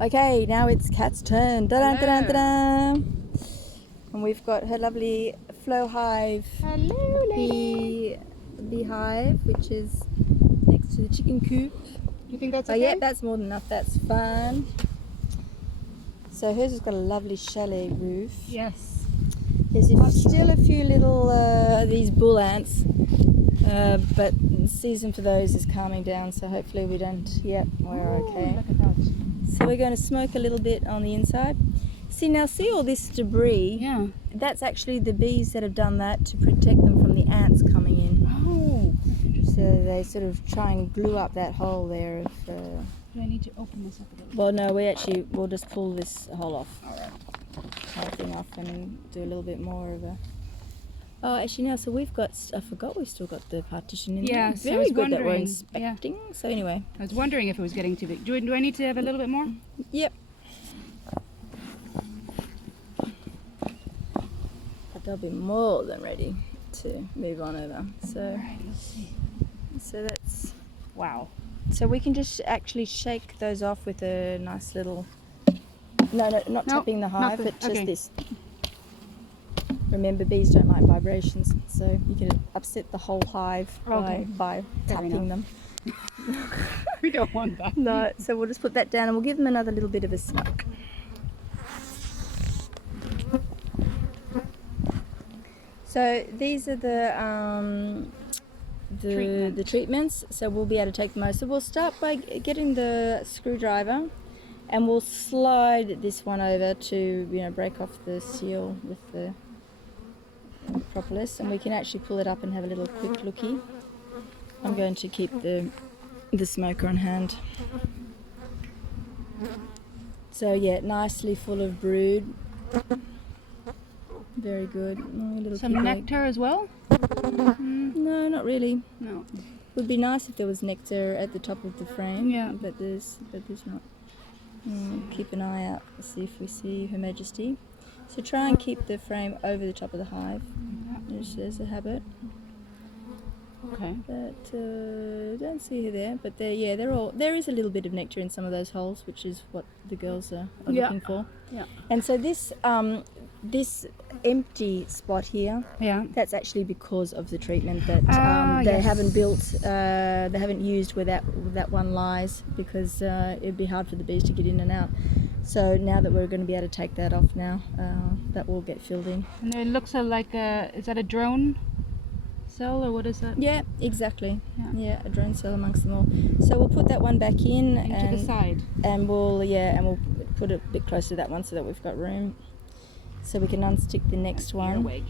Okay, now it's Kat's turn. Da-da, da-da, da-da. And we've got her lovely flowhive beehive, which is next to the chicken coop. You think that's Oh okay? yeah, that's more than enough. That's fine. So hers has got a lovely chalet roof. Yes. There's still a few little these bull ants, but the season for those is calming down. So hopefully we don't. Yep, we're okay. Look at that. So we're going to smoke a little bit on the inside. See all this debris? Yeah. That's actually the bees that have done that to protect them from the ants coming in. Oh. So they sort of try and glue up that hole there. Do I need to open this up a little? Well, no, we'll just pull this hole off. All right. Whole thing off and do a little bit more of a... Oh, actually no, so we've got... I forgot we've still got the partition in there. Yeah, so I Very was good that we're wondering, inspecting. Yeah. So anyway. I was wondering if it was getting too big. Do I need to have a little bit more? Yep. But they'll be more than ready to move on over. So, Alright, let's see. So that's... Wow. So we can just actually shake those off with a nice little... No, not tapping the hive, but just this. Remember, bees don't like vibrations, so you can upset the whole hive by tapping them. We don't want that. No, so we'll just put that down and we'll give them another little bit of a smoke. So these are the treatments. So we'll be able to take the most. So we'll start by getting the screwdriver. And we'll slide this one over to, break off the seal with the propolis, and we can actually pull it up and have a little quick looky. I'm going to keep the smoker on hand. So yeah, nicely full of brood. Very good. Some nectar as well? No, not really. No. It would be nice if there was nectar at the top of the frame. Yeah. But there's not. Keep an eye out to see if we see Her Majesty. So try and keep the frame over the top of the hive, just as a habit. Okay. But don't see her there. But there is a little bit of nectar in some of those holes, which is what the girls are looking for. Yeah. And so this empty spot here, that's actually because of the treatment that they haven't built, they haven't used where that one lies, because it'd be hard for the bees to get in and out. So now that we're going to be able to take that off now, that will get filled in. And it looks like is that a drone cell or what is that? Yeah, exactly. Yeah, a drone cell amongst them all. So we'll put that one back in into the side, and we'll put it a bit closer to that one so that we've got room. So we can unstick the next one. Right.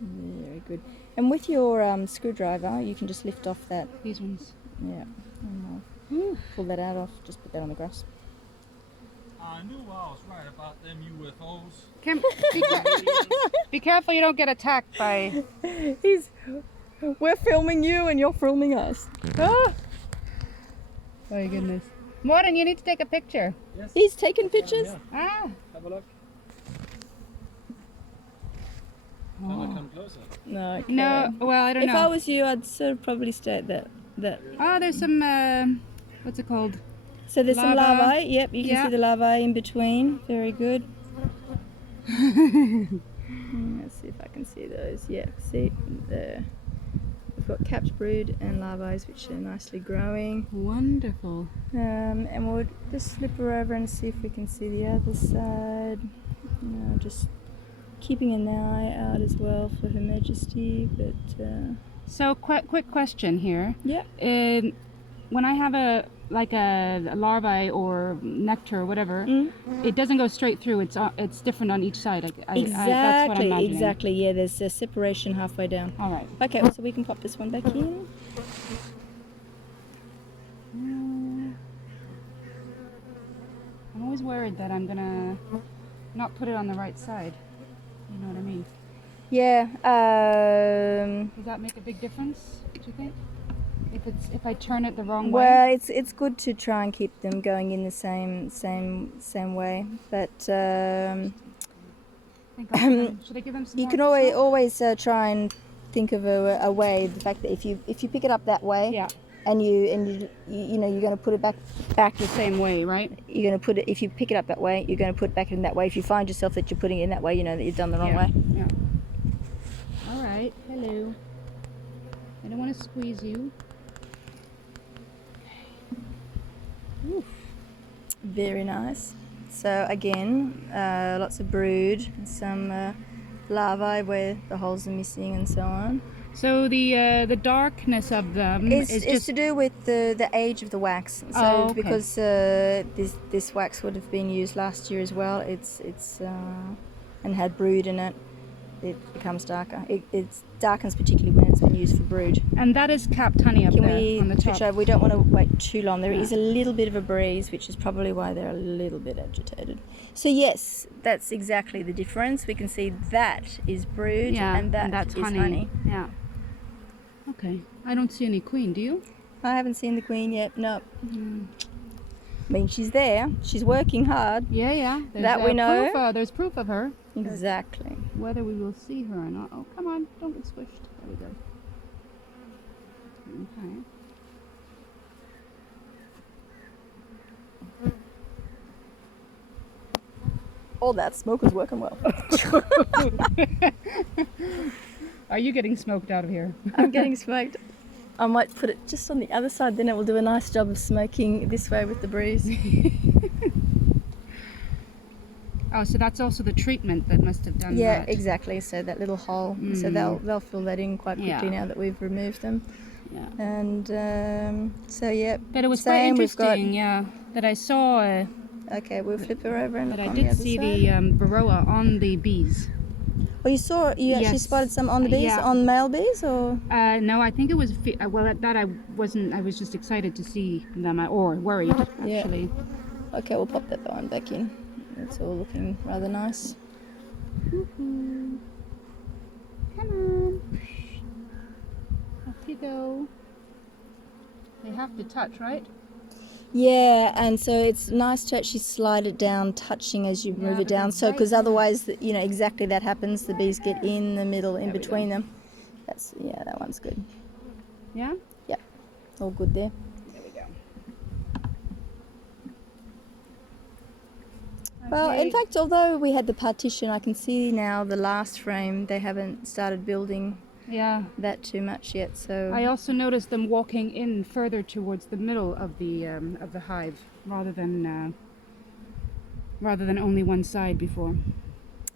Very good. And with your screwdriver, you can just lift off that. These ones. Yeah. And pull that out off. Just put that on the grass. I knew I was right about them UFOs. Be careful you don't get attacked by... We're filming you and you're filming us. Oh my goodness. Morten, you need to take a picture. Yes. He's taking pictures? Ah. Have a look. Can I come closer? No. Okay. No, well, I don't know. If I was you, I'd sort of probably stay at that. Oh, there's some, what's it called? So there's some larvae. Yep, you can see the larvae in between. Very good. Let's see if I can see those. Yeah, see there. We've got capped brood and larvae, which are nicely growing. Wonderful. And we'll just flip her over and see if we can see the other side. Just keeping an eye out as well for Her Majesty. But so, quick question here. Yeah. When I have a larvae or nectar or whatever, it doesn't go straight through. It's different on each side. That's what I'm imagining. Exactly. Yeah, there's a separation halfway down. All right. Okay, so we can pop this one back in. I'm always worried that I'm gonna not put it on the right side. You know what I mean? Yeah. Does that make a big difference? Do you think? If I turn it the wrong way? Well, it's good to try and keep them going in the same way, but should I give them some you more can salt? always try and think of a way. The fact that if you pick it up that way, Yeah. and you know you're going to put it back The same way, right? You're going to put it, if you pick it up that way, you're going to put it back in that way. If you find yourself that you're putting it in that way, you know that you've done the wrong way. Yeah. All right. Hello. I don't want to squeeze you. Oof. Very nice. So again, lots of brood, some larvae where the holes are missing and so on. So the darkness of them is just to do with the age of the wax. So okay. because this wax would have been used last year as well, it's and had brood in it, it becomes darker. It darkens particularly when it's been used for brood. And that is capped honey up there on the top. Switch over? We don't want to wait too long. There is a little bit of a breeze, which is probably why they're a little bit agitated. So yes, that's exactly the difference. We can see that is brood and that's honey. Yeah. Okay. I don't see any queen, do you? I haven't seen the queen yet. No. I mean, she's there. She's working hard. Yeah. That we know. There's proof of her. Exactly. Whether we will see her or not. Oh, come on. Don't get squished. There we go. Okay. All that smoke was working well. Are you getting smoked out of here? I'm getting smoked. I might put it just on the other side, then it will do a nice job of smoking this way with the breeze. Oh, so that's also the treatment that must have done that. Yeah, exactly. So that little hole. So they'll fill that in quite quickly now that we've removed them. Yeah. And so yeah. But it was quite interesting, that I saw. Okay, we'll flip her over and but look I on did the other see side. the varroa on the bees. Oh, you actually spotted some on the bees, on male bees, or? No, I think it was. Well, that I wasn't. I was just excited to see them, or worried actually. Yeah. Okay, we'll pop that one back in. It's all looking rather nice. Woohoo. Come on. Off you go. They have to touch, right? Yeah, and so it's nice to actually slide it down, touching as you move it down. So, because otherwise, exactly that happens. The bees get in the middle, in between them. That one's good. Yeah? Yeah, all good there. There we go. Well, in fact, although we had the partition, I can see now the last frame, they haven't started building that too much yet. So I also noticed them walking in further towards the middle of the hive, rather than only one side before.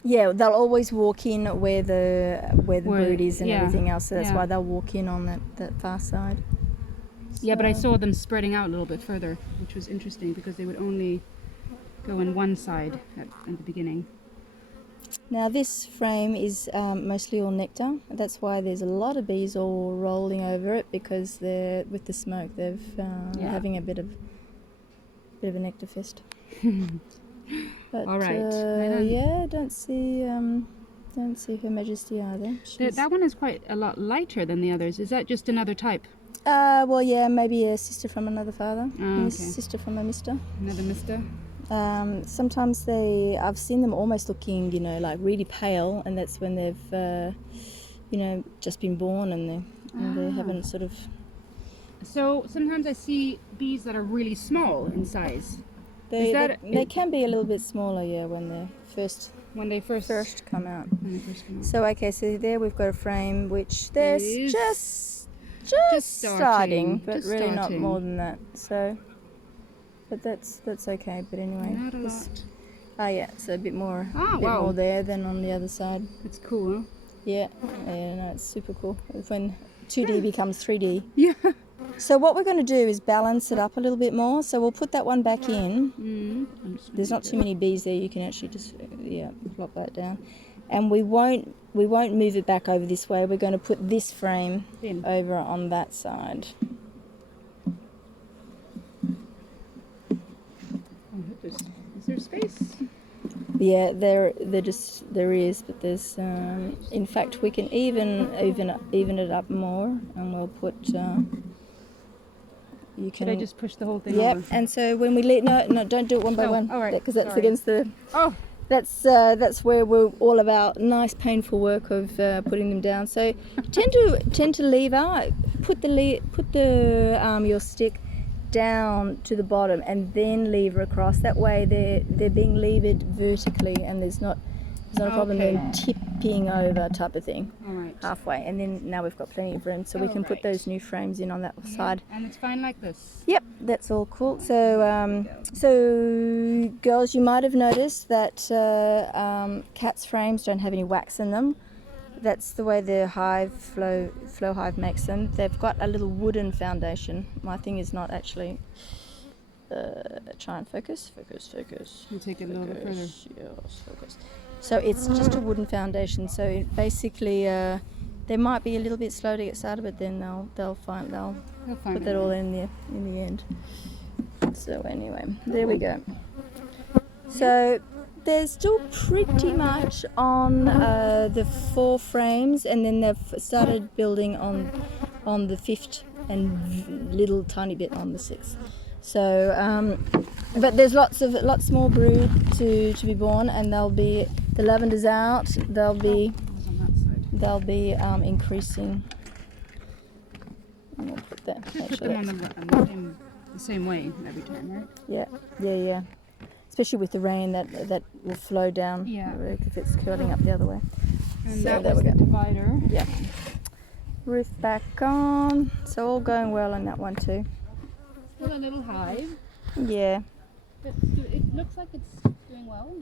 Yeah, they'll always walk in where the brood is and everything else. So that's why they'll walk in on that far side. So. Yeah, but I saw them spreading out a little bit further, which was interesting because they would only go in one side at the beginning. Now this frame is mostly all nectar. That's why there's a lot of bees all rolling over it, because they're with the smoke. They're having a bit of a nectar fest. But all right. Don't see Her Majesty either. That one is quite a lot lighter than the others. Is that just another type? Well, yeah, maybe a sister from another father. Oh, okay. Sister from a mister. Another mister. Sometimes I've seen them almost looking, like really pale, and that's when they've, just been born and they haven't sort of. So sometimes I see bees that are really small in size. They can be a little bit smaller, when they first come out. So so there we've got a frame which there's just starting, but just really not more than that. So. But that's okay. But anyway, not a lot. So a bit more, wow. more there than on the other side. It's cool, huh? Yeah, no, it's super cool. When 2D becomes 3D. Yeah. So what we're going to do is balance it up a little bit more. So we'll put that one back in. There's not too many bees there. You can actually just plop that down, and we won't move it back over this way. We're going to put this frame over on that side. Is there space? Yeah, there is, but there's. In fact, we can even it up more, and we'll put. Should I just push the whole thing? Yep. Over? And so when we no, don't do it one by one. All right. Because that's against the. Oh. that's where we're all about nice painful work of putting them down. So tend to lever, put your stick down to the bottom and then lever across. That way they're being levered vertically and there's not a problem then tipping over type of thing. All right. Halfway, and then now we've got plenty of room, so we can put those new frames in on that side. And it's fine like this. Yep, that's all cool. So, so girls, you might have noticed that Cat's frames don't have any wax in them. That's the way the flowhive makes them. They've got a little wooden foundation. My thing is not actually. Try and focus. You take it a little bit further. Yes, focus. So it's just a wooden foundation. So basically, they might be a little bit slow to get started, but then they'll put that all in the end. So anyway, there we go. So they're still pretty much on the 4 frames, and then they've started building on the 5th and little tiny bit on the 6th. So, but there's lots more brood to be born, and the lavender's out. They'll be increasing. I'm gonna put that. Put them on the same way every time, right? Yeah. Especially with the rain, that will flow down. Yeah. If it's curling up the other way. And so that was the divider. Yeah. Roof back on. So all going well on that one too. Still a little hive. Yeah. But it looks like it's doing well.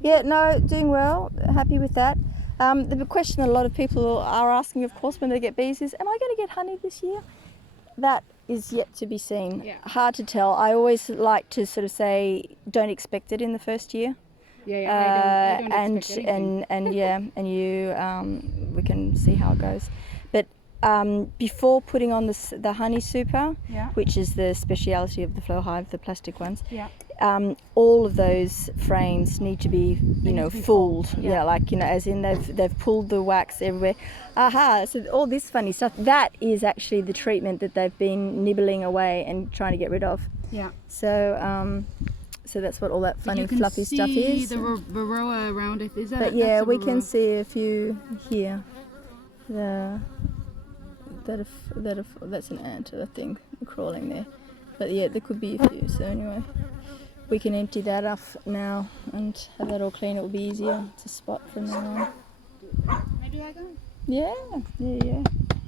Yeah, no, doing well. Happy with that. The question a lot of people are asking, of course, when they get bees is, am I going to get honey this year? That is yet to be seen. Yeah. Hard to tell. I always like to sort of say, don't expect it in the first year. Yeah, I don't expect anything. We can see how it goes. But before putting on the honey super, which is the speciality of the flowhive, the plastic ones, all of those frames need to be, fooled. Yeah, like, as in they've pulled the wax everywhere. So all this funny stuff, that is actually the treatment that they've been nibbling away and trying to get rid of. Yeah. So so that's what all that funny fluffy stuff is. The varroa around it. Is that? But yeah, we can see a few here. That's an ant, I think, crawling there. But yeah, there could be a few. So anyway, we can empty that off now and have that all clean. It will be easier to spot from now on. Maybe I go. Yeah.